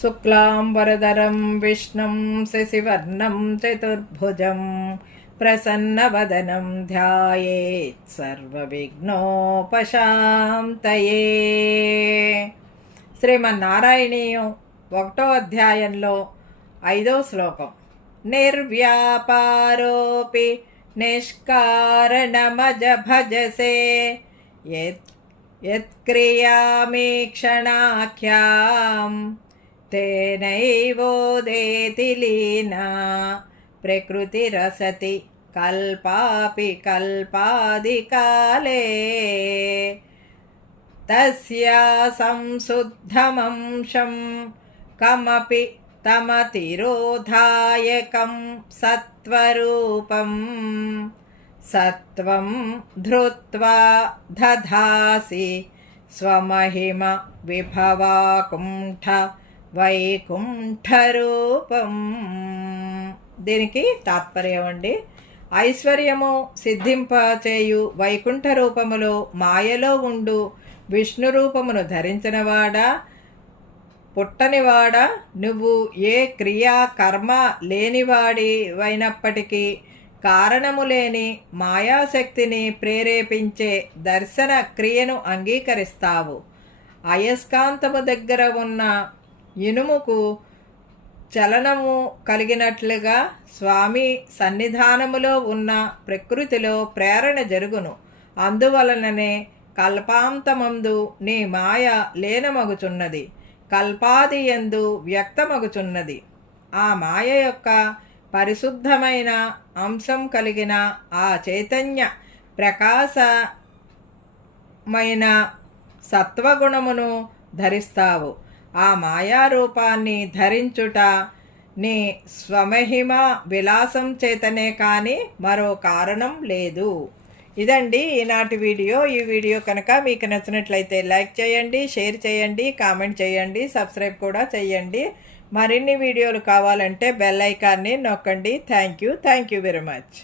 శుక్లాంబరధరం విష్ణుం శశివర్ణం చతుర్భుజం ప్రసన్నవదనం ధ్యాయేత్ సర్వవిఘ్నోపశాంతయే. శ్రీమన్నారాయణీయం 1వ అధ్యాయంలో 5వ శ్లోకం. నిర్వ్యాపారోపి నిష్కారణమజ భజసే యత్క్రియామీక్షణాఖ్యాం తేనైవోదేతి లీనా ప్రకృతిరసతి కల్పాపి కల్పాదికాలే తస్యా సంశుద్ధమంశం కమపి తమతిరోధాయకం సత్వరూపం సత్వం ధృత్వా దధాసి స్వమహిమ విభవాకుంఠ వైకుంఠరూపం. దీనికి తాత్పర్యం అండి, ఐశ్వర్యము సిద్ధింపచేయు వైకుంఠ రూపములో మాయలో ఉండు విష్ణు రూపమును ధరించినవాడా, పుట్టనివాడా, నువ్వు ఏ క్రియా కర్మ లేనివాడివైనప్పటికీ కారణము లేని మాయాశక్తిని ప్రేరేపించే దర్శన క్రియను అంగీకరిస్తావు. అయస్కాంతము దగ్గర ఉన్న ఇనుముకు చలనము కలిగినట్లుగా స్వామి సన్నిధానములో ఉన్న ప్రకృతిలో ప్రేరణ జరుగును. అందువలననే కల్పాంతమందు నీ మాయ లీనమగుచున్నది, కల్పాది యందు వ్యక్తమగుచున్నది. ఆ మాయ యొక్క పరిశుద్ధమైన అంశం కలిగిన ఆ చైతన్య ప్రకాశమైన సత్వగుణమును ధరిస్తావు. ఆ మాయారూపాన్ని ధరించుట నీ స్వమహిమ విలాసం చేతనే కానీ మరో కారణం లేదు. ఇదండి ఈనాటి వీడియో. ఈ వీడియో కనుక మీకు నచ్చినట్లయితే లైక్ చేయండి, షేర్ చేయండి, కామెంట్ చేయండి, సబ్స్క్రైబ్ కూడా చేయండి. మరిన్ని వీడియోలు కావాలంటే బెల్ ఐకాన్ని నొక్కండి. Thank you very much.